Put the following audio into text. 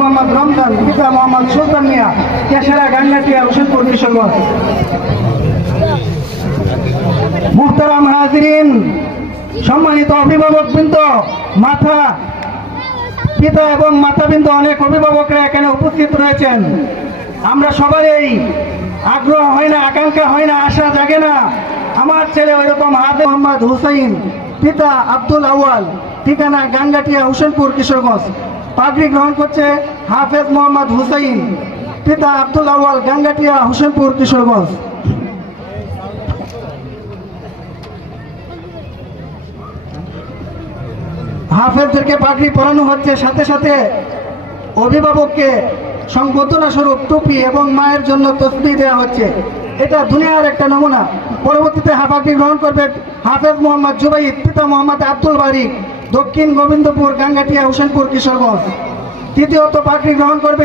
মোহাম্মদ রমজান, পিতা মোহাম্মদ সুলতান মিয়া, কেশারা গাঙ্গাটিয়া, হোসেনপুর, কিশোরগঞ্জ। মুহতারাম হাজিরিন, সম্মানিত অভিভাবকবৃন্দ, পিতা এবং মাতাবৃন্দ, অনেক অভিভাবকরা এখানে উপস্থিত রয়েছেন। আমরা সবারই আগ্রহ হয় না, আকাঙ্ক্ষা হয় না, আশা জাগে না আমার ছেলে ওইরকম হাফেজ মোহাম্মদ হুসাইন, পিতা আব্দুল আউয়াল, ঠিকানা গাঙ্গাটিয়া, হোসেনপুর, কিশোরগঞ্জ। পাগড়ি গ্রহণ করছে হাফেজ মোহাম্মদ হুসাইন, পিতা আব্দুল আউয়াল, গাঙ্গাটিয়া, হোসেনপুর, কিশোরগঞ্জ। হাফেজদেরকে পাগড়ি পরানো হচ্ছে, সাথে সাথে অভিভাবককে সংবর্ধনা স্বরূপ টুপি এবং মায়ের জন্য তসবিহ দেওয়া হচ্ছে। এটা দুনিয়ার একটা নমুনা। পরবর্তীতে পাগড়ি গ্রহণ করবে হাফেজ মোহাম্মদ জুবাইদ, পিতা মোহাম্মদ আব্দুল বারী, দক্ষিণ গোবিন্দপুর, গাঙ্গাটিয়া, হোসেনপুর, কিশোরগঞ্জ। তৃতীয়ত পাগড়ি গ্রহণ করবে